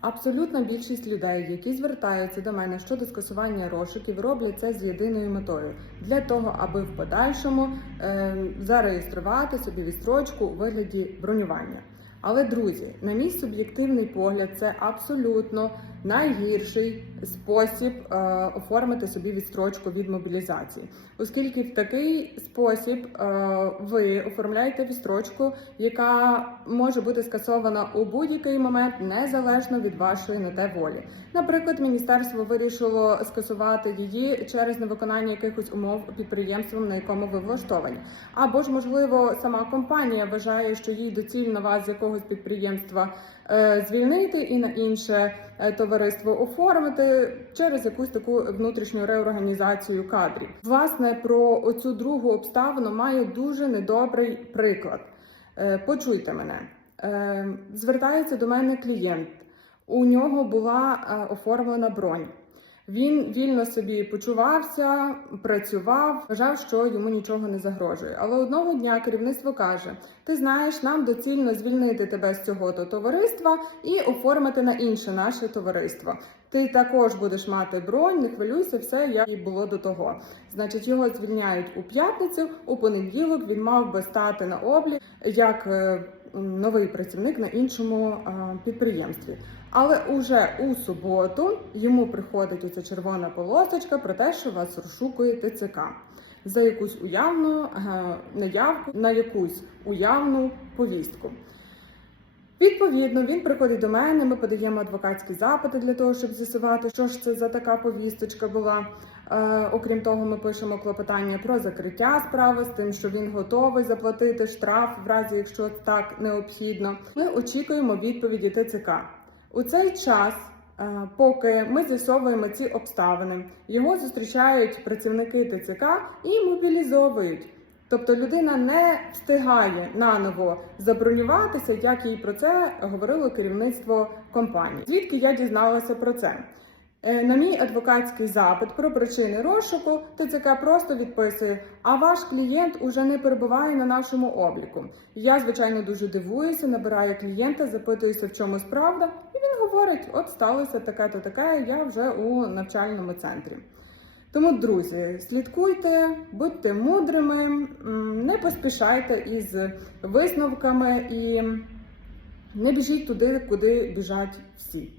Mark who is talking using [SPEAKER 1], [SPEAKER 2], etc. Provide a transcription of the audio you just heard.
[SPEAKER 1] Абсолютна більшість людей, які звертаються до мене щодо скасування розшуків, роблять це з єдиною метою для того, аби в подальшому е, зареєструвати собі відстрочку у вигляді бронювання. Але друзі, на мій суб'єктивний погляд, це абсолютно найгірший спосіб е, оформити собі відстрочку від мобілізації, оскільки в такий спосіб е, ви оформляєте відстрочку, яка може бути скасована у будь-який момент незалежно від вашої на те волі. Наприклад, міністерство вирішило скасувати її через невиконання якихось умов підприємством, на якому ви влаштовані, або ж можливо сама компанія вважає, що їй доцільно вас з якогось підприємства е, звільнити і на інше е, товариство оформити через якусь таку внутрішню реорганізацію кадрів. Власне про оцю другу обставину маю дуже недобрий приклад. Е, Почуйте мене. Е, Звертається до мене клієнт. У нього була е, оформлена бронь. Він вільно собі почувався, працював, вважав, що йому нічого не загрожує. Але одного дня керівництво каже: Ти знаєш, нам доцільно звільнити тебе з цього то товариства і оформити на інше наше товариство. Ти також будеш мати бронь, не хвилюйся, все як і було до того. Значить, його звільняють у п'ятницю. У понеділок він мав би стати на облік як е, новий працівник на іншому підприємстві. Але уже у суботу йому приходить оця червона полосочка про те, що вас розшукує ТЦК за якусь уявну е, наявку на якусь уявну повістку. Відповідно, він приходить до мене. Ми подаємо адвокатські запити для того, щоб з'ясувати, що ж це за така повісточка була. Е, окрім того, ми пишемо клопотання про закриття справи з тим, що він готовий заплатити штраф, в разі якщо так необхідно. Ми очікуємо відповіді ТЦК. У цей час, е, поки ми з'ясовуємо ці обставини, його зустрічають працівники ТЦК і мобілізовують. Тобто людина не встигає наново забронюватися, як їй про це говорило керівництво компанії. Звідки я дізналася про це? Е, На мій адвокатський запит про причини розшуку ТЦК просто відписує: а ваш клієнт уже не перебуває на нашому обліку. Я, звичайно, дуже дивуюся, набираю клієнта, запитуюся, в чомусь правда, і він говорить: от сталося таке-то таке, я вже у навчальному центрі. Тому, друзі, слідкуйте, будьте мудрими, не поспішайте із висновками і не біжіть туди, куди біжать всі.